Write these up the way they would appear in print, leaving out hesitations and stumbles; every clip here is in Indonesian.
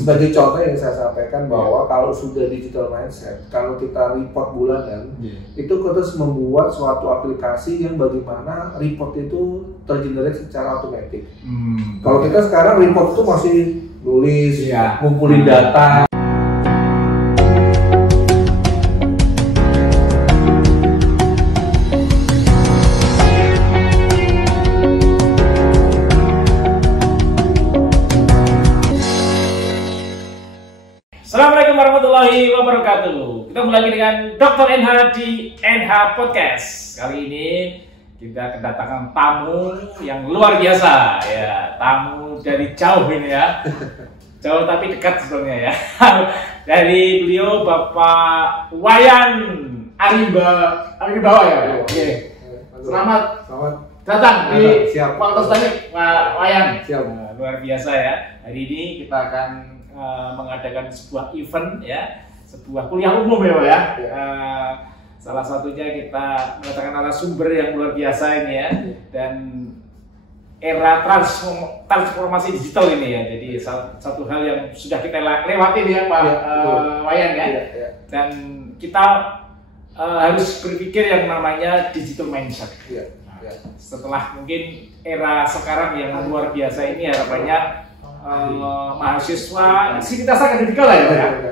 Sebagai contoh yang saya sampaikan bahwa kalau sudah digital mindset, kalau kita report bulanan, itu terus membuat suatu aplikasi yang bagaimana report itu tergenerate secara otomatis. Kalau kita sekarang report itu masih nulis, ngumpulin data. Assalamualaikum warahmatullahi wabarakatuh. Kita mulai lagi dengan Dr. NH di NH Podcast. Kali ini kita kedatangan tamu yang luar biasa ya, tamu dari jauh ini ya. Jauh tapi dekat sebenarnya ya. Dari beliau Bapak Wayan Aribawa ya. Oke. Selamat datang di Fakultas Teknik Pak Wayan. Luar biasa ya. Hari ini kita akan mengadakan sebuah event ya, sebuah kuliah umum ya Pak ya. Salah satunya kita mendatangkan narasumber yang luar biasa ini ya, dan era transformasi digital ini ya. Jadi satu hal yang sudah kita lewati ya Pak Wayan ya. Dan kita harus berpikir yang namanya digital mindset. Setelah mungkin era sekarang yang luar biasa ini, harapannya mahasiswa sivitas akademika lah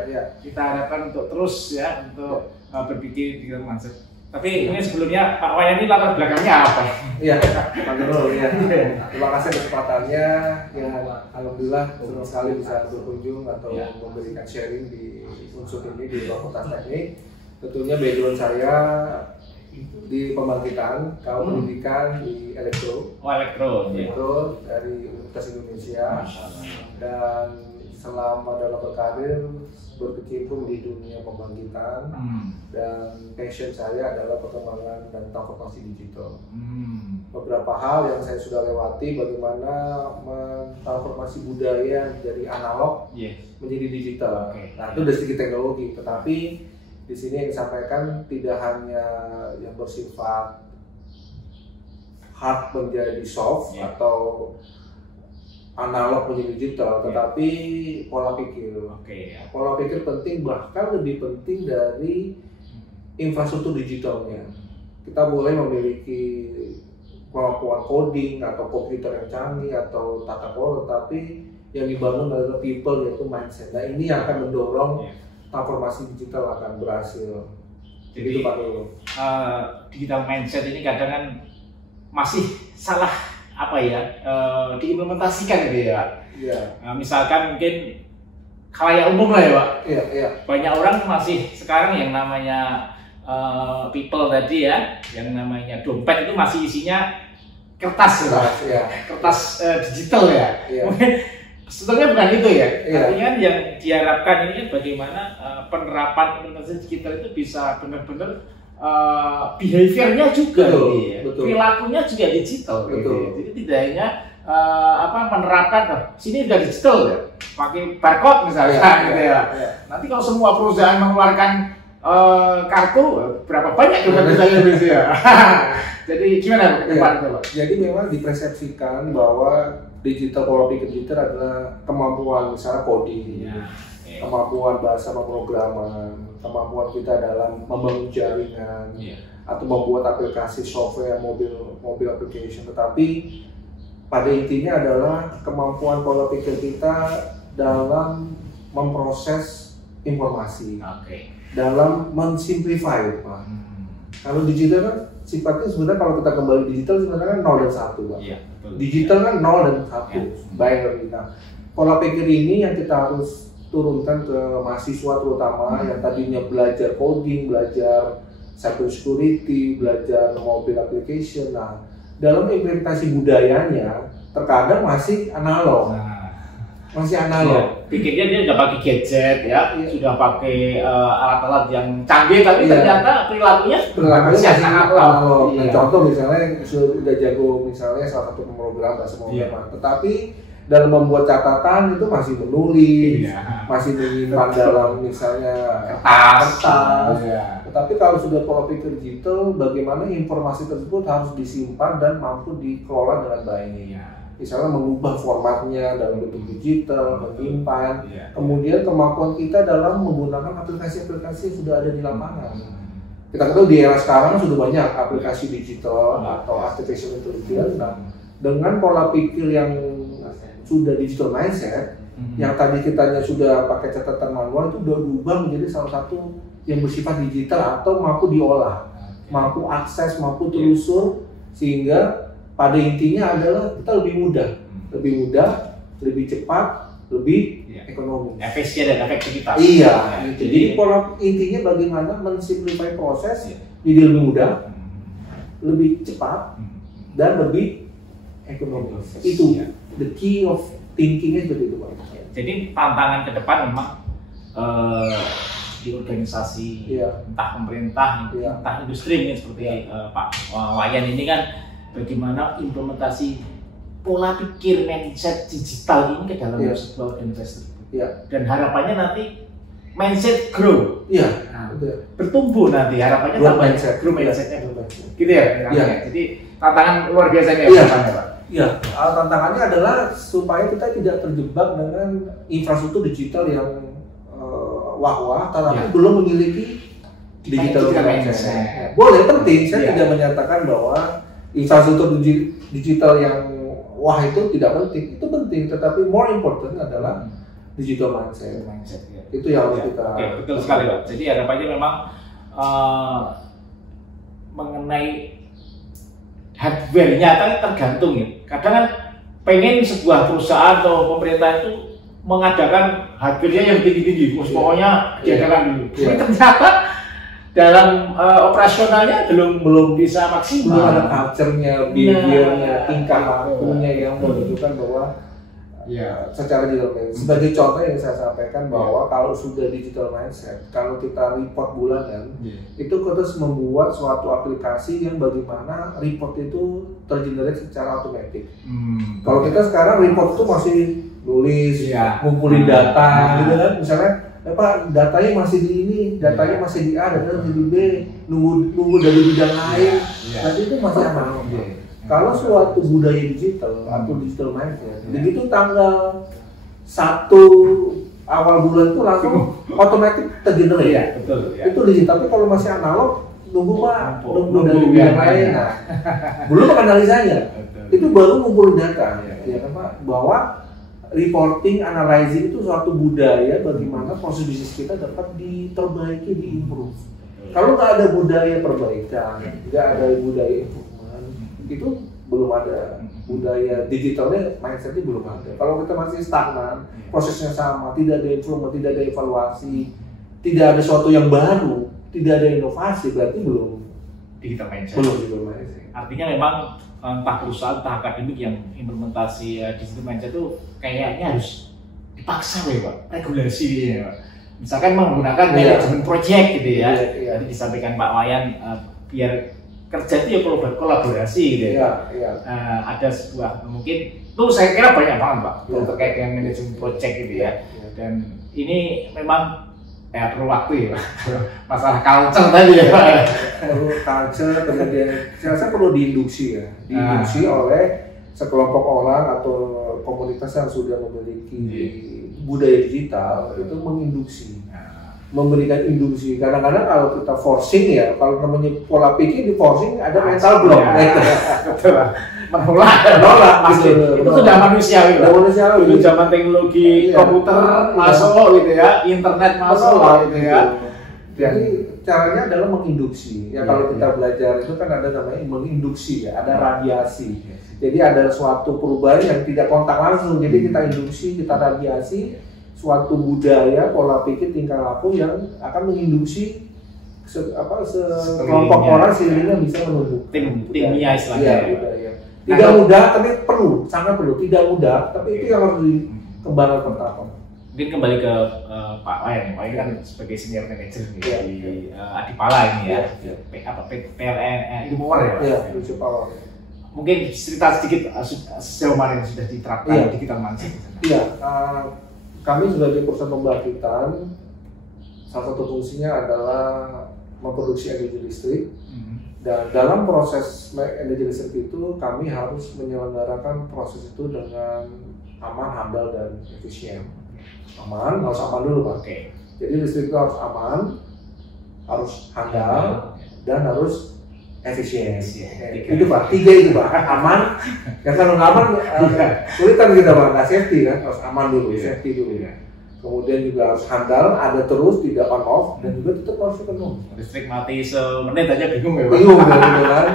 ya. Kita harapkan untuk terus ya untuk berpikir di mindset. Tapi ini sebelumnya Pak Wayan ini latar belakangnya apa? Iya, Pak Nurul ya. Terima kasih kesempatannya. Ya, alhamdulillah senang sekali bisa berkunjung atau memberikan sharing di unsur ini di Fakultas Teknik. Tentunya background saya di pembangkitan, kalau pendidikan di elektro dari Universitas Indonesia, dan selama dalam berkarir berkecimpung di dunia pembangkitan, dan passion saya adalah perkembangan dan transformasi digital. Beberapa hal yang saya sudah lewati, bagaimana mentransformasi budaya dari analog menjadi digital. Nah, itu dari segi teknologi, tetapi di sini yang disampaikan tidak hanya yang bersifat hard menjadi soft atau analog menjadi digital, tetapi pola pikir. Pola pikir penting, bahkan lebih penting dari infrastruktur digitalnya. Kita boleh memiliki kemampuan coding atau komputer yang canggih atau tata kelola, tapi yang dibangun adalah people, yaitu mindset. Nah, ini yang akan mendorong transformasi digital akan berhasil. Jadi itu Pak digital mindset ini kadang kan masih salah diimplementasikan gitu ya. Nah, misalkan mungkin khalayak umum lah ya Pak. Banyak orang masih sekarang yang namanya people tadi ya, yang namanya dompet itu masih isinya kertas ya. Kertas digital ya. Sebetulnya bukan itu ya, artinya yang diharapkan ini bagaimana penerapan implementasi digital itu bisa benar-benar behaviornya juga, perilakunya juga digital. Jadi tidak hanya menerapkan sini sudah digital ya, pakai barcode misalnya gitu ya. Nanti kalau semua perusahaan mengeluarkan kartu, berapa banyak juga bisa Indonesia. Jadi gimana Pak? Jadi memang dipersepsikan bahwa digital, pola pikir digital adalah kemampuan misalnya coding, kemampuan bahasa pemrograman, kemampuan kita dalam membangun jaringan, atau membuat aplikasi software mobil application. Tetapi pada intinya adalah kemampuan pola pikir kita dalam memproses informasi, dalam mensimplify, Pak. Kalau digital kan sifatnya sebenarnya, kalau kita kembali digital sebenarnya 0 dan 1, Pak. Digital kan 0 dan 1, binary. Nah, pola pikir ini yang kita harus turunkan ke mahasiswa terutama yang tadinya belajar coding, belajar cyber security, belajar mobil application. Nah, dalam implementasi budayanya terkadang masih analog. Pikirnya dia nggak pakai gadget ya, sudah pakai alat-alat yang canggih, tapi ternyata perilakunya masih analog. Contoh misalnya sudah jago misalnya salah satu pemrogram bahasa pemrograman, tetapi dalam membuat catatan itu masih menulis, masih menyimpan dalam misalnya kertas. Tetapi kalau sudah pola pikir digital, bagaimana informasi tersebut harus disimpan dan mampu dikelola dengan baik. misalnya mengubah formatnya dalam bentuk digital, menyimpan, kemudian kemampuan kita dalam menggunakan aplikasi-aplikasi yang sudah ada di lapangan. Kita tahu di era sekarang sudah banyak aplikasi digital atau artificial intelligence. Nah, dengan pola pikir yang sudah digital mindset, yang tadi kitanya sudah pakai catatan manual itu sudah berubah menjadi salah satu yang bersifat digital atau mampu diolah, mampu akses, mampu telusur, sehingga pada intinya adalah kita lebih mudah, lebih cepat, lebih ekonomis. Efisien dan efektivitas. Iya. Jadi pola intinya bagaimana mensimplify proses jadi lebih mudah, lebih cepat, dan lebih ekonomis. Itu the key of thinkingnya seperti itu, Pak. Jadi tantangan ke depan memang di organisasi, entah pemerintah, entah industri ini seperti Pak Wayan ini kan. Bagaimana implementasi pola pikir mindset digital ini ke dalam sebuah organisasi dan harapannya nanti mindset grow, bertumbuh nanti harapannya grow mindsetnya, gitu ya. Jadi tantangan luar biasa ya, Pak. Iya, tantangannya adalah supaya kita tidak terjebak dengan infrastruktur digital yang wah-wah, tetapi belum memiliki digital mindset. Boleh penting, saya tidak menyatakan bahwa infrastruktur digital yang wah itu tidak penting, itu penting, tetapi more important adalah digital mindset. Itu yang harus kita. Betul sekali, Pak. Jadi harapannya memang mengenai hardware-nya kan tergantung ya. Kadang kan pengen sebuah perusahaan atau pemerintah itu mengadakan hardware-nya yang tinggi-tinggi, pokoknya diadakan dulu. Ternyata dalam operasionalnya belum bisa maksimal. Belum ada culture-nya, behavior-nya, tingkah lakunya yang menunjukkan bahwa secara digital mindset. Sebagai contoh yang saya sampaikan bahwa kalau sudah digital mindset, kalau kita report bulanan, itu kita harus membuat suatu aplikasi yang bagaimana report itu tergenerate secara otomatis. Kalau kita sekarang report itu masih nulis, ngumpulin data, gitu kan, misalnya Pak, datanya masih di ini, datanya masih di A, datanya masih di B, nunggu dari bidang lain, nanti itu masih analog. Kalau suatu budaya digital atau digital mindset, begitu tanggal 1 awal bulan itu langsung otomatis tergenerate. Itu digital, tapi kalau masih analog, nunggu Pak, nunggu dari bidang lain. Nah, belum analisanya, itu baru ngumpulin data, ya kan Pak, bahwa reporting, analyzing itu suatu budaya bagaimana proses bisnis kita dapat diperbaiki, diimprove. Kalau nggak ada budaya perbaikan, nggak ada budaya improvement, itu belum ada budaya digitalnya, mindsetnya belum ada. Kalau kita masih stagnan, prosesnya sama, tidak ada improvement, tidak ada evaluasi, tidak ada sesuatu yang baru, tidak ada inovasi, berarti belum digital mindset. Belum digital mindset. Artinya memang entah perusahaan, entah akademik yang implementasi digital mindset itu kayaknya harus dipaksa ya Pak, regulasi ya Pak. Misalkan menggunakan manajemen project gitu ya. Tadi disampaikan Pak Wayan, biar kerja itu ya kolaborasi gitu ya. Ada sebuah mungkin itu saya kira banyak banget Pak terkait dengan manajemen project gitu ya. Dan ini memang perlu waktu ya Pak. Masalah culture tadi ya Pak. Perlu culture, kemudian saya rasa perlu diinduksi ya. Diinduksi oleh sekelompok orang atau komunitas yang sudah memiliki budaya digital, itu menginduksi, memberikan induksi. Kadang-kadang kalau kita forcing ya, kalau namanya pola pikir di forcing ada mental block. Menolak itu sudah manusiawi. Itu zaman teknologi komputer masuk gitu ya, internet masuk gitu ya. Jadi caranya adalah menginduksi. Ya kalau kita belajar itu kan ada namanya menginduksi ya, ada radiasi. Jadi ada suatu perubahan yang tidak kontak langsung. Jadi kita induksi, kita radiasi suatu budaya, pola pikir, tingkah laku yang akan menginduksi sekelompok orang sehingga bisa menuju timnya istilahnya. Tidak mudah, tapi perlu, sangat perlu. Tidak mudah, tapi itu yang harus dikembangkan pertama. Mungkin kembali ke Pak Wayan. Pak Wayan kan sebagai senior manager di Adipala ini ya. PLN Ilmuwar ya. Principal. Mungkin cerita sedikit sejauh mana yang sudah diterapkan digital mindset. Kami sebagai perusahaan pembangkitan, salah satu fungsinya adalah memproduksi energi listrik Dan dalam proses energy listrik itu kami harus menyelenggarakan proses itu dengan aman, handal, dan efisien. Aman, harus aman dulu Pak. Jadi listrik itu harus aman, harus handal, dan harus efisien. Itu Pak, 3 itu Pak. Aman, ya kalau nggak aman sulitan kita Pak, nggak safety kan, harus aman dulu, safety dulu. Kemudian juga harus handal, ada terus, tidak on off, dan juga tetap harus penuh. Listrik mati semenit aja bingung ya Pak? Bingung kan?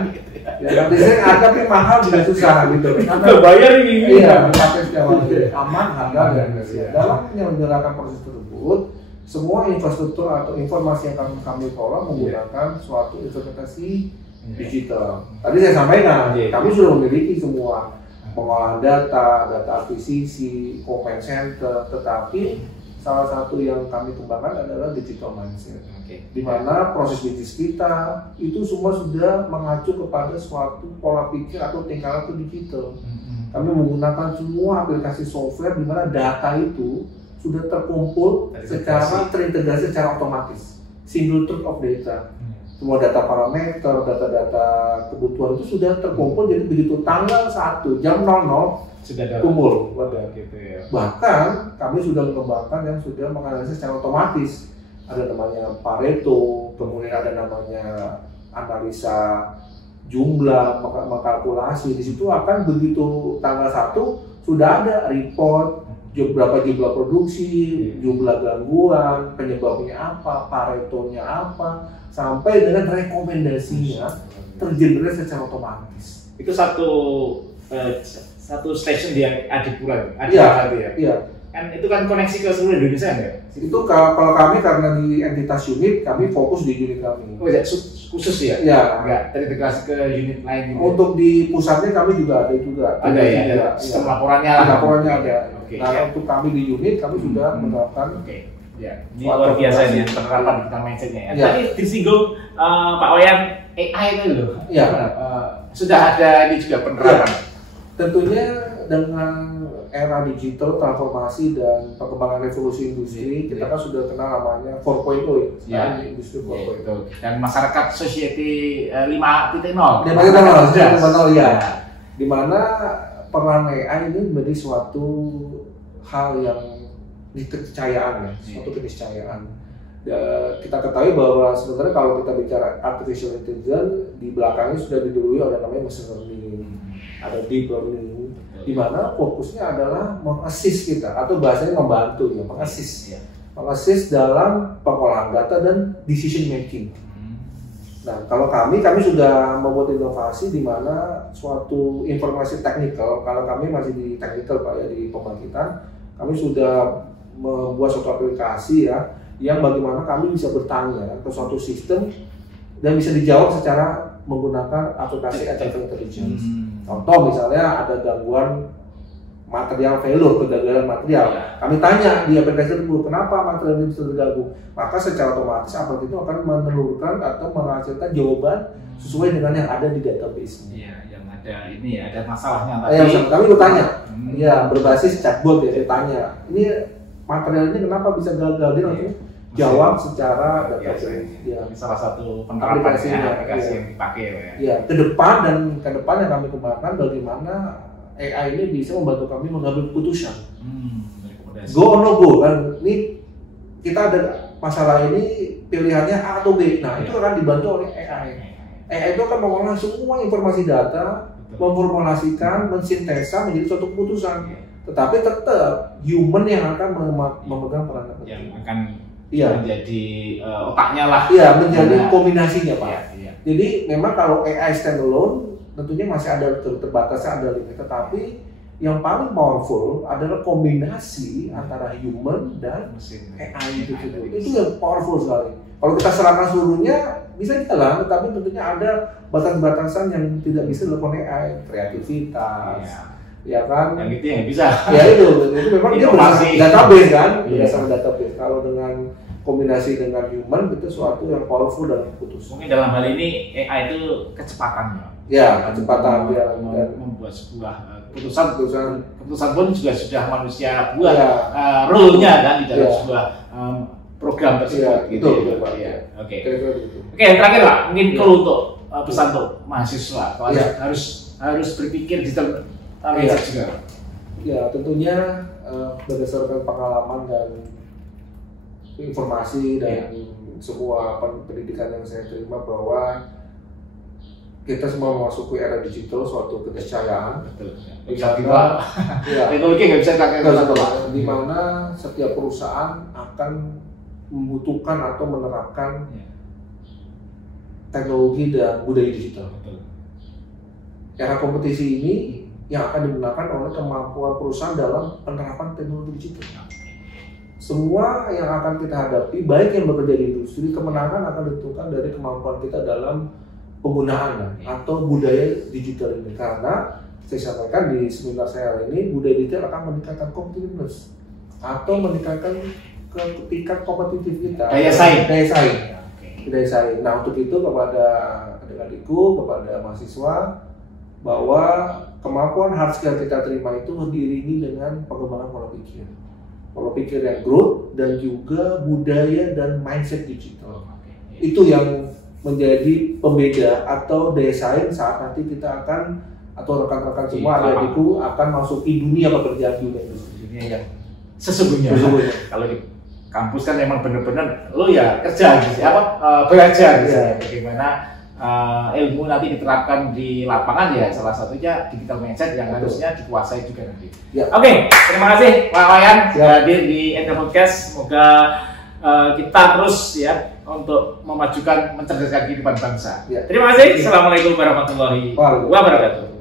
Ya, listrik ada tapi mahal juga susah gitu. Kita bayar ini. Iya, pakai setiap hari. Aman, handal, dan efisien. Dalam menyelenggarakan proses tersebut, semua infrastruktur atau informasi yang kami kelola menggunakan suatu interpretasi digital. Tadi saya sampaikan, kami sudah memiliki semua pengolahan data, data akuisisi, command center, tetapi salah satu yang kami kembangkan adalah digital mindset, di mana proses bisnis kita itu semua sudah mengacu kepada suatu pola pikir atau tingkah laku digital. Kami menggunakan semua aplikasi software di mana data itu sudah terkumpul secara terintegrasi secara otomatis, single truth of data. Semua data parameter, data-data kebutuhan itu sudah terkumpul, jadi begitu tanggal 1 jam 00 sudah kumpul. Gitu ya. Bahkan kami sudah mengembangkan yang sudah menganalisis secara otomatis. Ada namanya Pareto, kemudian ada namanya analisa jumlah, mengkalkulasi. Di situ akan begitu tanggal 1 sudah ada report berapa jumlah produksi, jumlah gangguan, penyebabnya apa, Paretonya apa, sampai dengan rekomendasinya tergenerasi secara otomatis. Itu satu station di Adipura, ya? Kan itu kan koneksi ke seluruh Indonesia ya? Itu kalau kami karena di entitas unit, kami fokus di unit kami. Oh ya, khusus ya? Ya. Enggak terintegrasi ke unit lain gitu. Untuk di pusatnya kami juga ada juga. Ada ya, ada sistem laporannya. Laporannya ada. Okay, nah untuk kami di unit, kami sudah menerapkan. Ya, ini luar biasa ini penerapan kita mindsetnya ya. Tadi disinggung Pak Wayan AI itu loh. Ya. Sudah ada ini juga penerapan. Tentunya dengan era digital, transformasi dan perkembangan revolusi industri, kita kan sudah kenal namanya 4.0 ya, industri 4.0. Dan masyarakat society 5.0. 5.0 ya. Di mana peran AI ini menjadi suatu hal yang keniscayaan ya, suatu keniscayaan. Kita ketahui bahwa sebenarnya kalau kita bicara artificial intelligence, di belakangnya sudah didahului oleh namanya machine learning, ada deep learning, di mana fokusnya adalah mengassist kita atau bahasanya membantu ya, mengassist dalam pengolahan data dan decision making. Nah, kalau kami sudah membuat inovasi di mana suatu informasi teknikal, kalau kami masih di teknikal Pak ya, di pembangkitan, kami sudah membuat suatu aplikasi ya, yang bagaimana kami bisa bertanya ke suatu sistem dan bisa dijawab secara menggunakan aplikasi artificial intelligence. Contoh misalnya ada gangguan material failure, kegagalan material. Kami tanya di aplikasi tersebut, kenapa material ini bisa terganggu? Maka secara otomatis aplikasi itu akan menelurkan atau menghasilkan jawaban sesuai dengan yang ada di database. Iya, yang ada ini ya, ada masalahnya. Kami bertanya, ya berbasis chatbot ya, ditanya, ini material ini kenapa bisa gagal? Dia langsung jawab secara database. Ya, salah satu penerapan aplikasi yang dipakai ya. Ya, ke depan yang kami kembangkan bagaimana AI ini bisa membantu kami mengambil keputusan. Go or no go kan? Ini kita ada masalah ini pilihannya A atau B. Nah, itu akan dibantu oleh AI. AI itu akan mengolah semua informasi data, memformulasikan, mensintesa menjadi suatu keputusan. Tetapi tetap human yang akan memegang peranan penting. Yang akan menjadi otaknya lah. Iya, menjadi kombinasinya Pak. Jadi memang kalau AI standalone tentunya masih ada terbatasnya, ada limit. Tetapi yang paling powerful adalah kombinasi antara human dan AI itu yang powerful sekali. Kalau kita serahkan seluruhnya bisa jalan, tetapi tentunya ada batasan-batasan yang tidak bisa dilakukan AI, kreativitas. Ya kan? Yang itu yang bisa. Ya itu memang dia berdasarkan database kan, berdasarkan database. Kalau dengan kombinasi dengan human itu suatu yang powerful dalam keputusan. Mungkin dalam hal ini AI itu kecepatannya. Ya, kecepatan dia membuat sebuah keputusan pun juga sudah manusia buat role-nya kan di dalam sebuah program tersebut. Gitu. Oke, yang terakhir Pak, mungkin kalau untuk pesan untuk mahasiswa harus berpikir digital juga. Ya, tentunya berdasarkan pengalaman dan informasi dan semua pendidikan yang saya terima bahwa kita semua memasuki era digital, suatu keniscayaan. Teknologi nggak bisa pakai di mana setiap perusahaan akan membutuhkan atau menerapkan teknologi dan budaya digital. Era kompetisi ini yang akan digunakan oleh kemampuan perusahaan dalam penerapan teknologi digital. Semua yang akan kita hadapi, baik yang bekerja di industri, kemenangan akan ditentukan dari kemampuan kita dalam penggunaan atau budaya digital ini. Karena saya sampaikan di seminar saya ini, budaya digital akan meningkatkan competitiveness atau meningkatkan tingkat kompetitif kita. Daya saing. Nah, untuk itu kepada adik-adikku, kepada mahasiswa, bahwa kemampuan hard skill kita terima itu diiringi dengan pengembangan pola pikir yang growth dan juga budaya dan mindset digital. Itu yang menjadi pembeda atau daya saing saat nanti kita akan, atau rekan-rekan semua adik-adikku akan masuki dunia pekerjaan dunia yang sesungguhnya. Kalau di kampus kan memang benar-benar lo ya kerja gitu, belajar gitu, bagaimana ilmu nanti diterapkan di lapangan ya, salah satunya digital mindset yang harusnya dikuasai juga nanti. Oke, terima kasih Pak Wayan sudah hadir di Enda Podcast. Semoga kita terus ya untuk memajukan mencerdaskan kehidupan bangsa. Terima kasih. Assalamualaikum warahmatullahi wabarakatuh.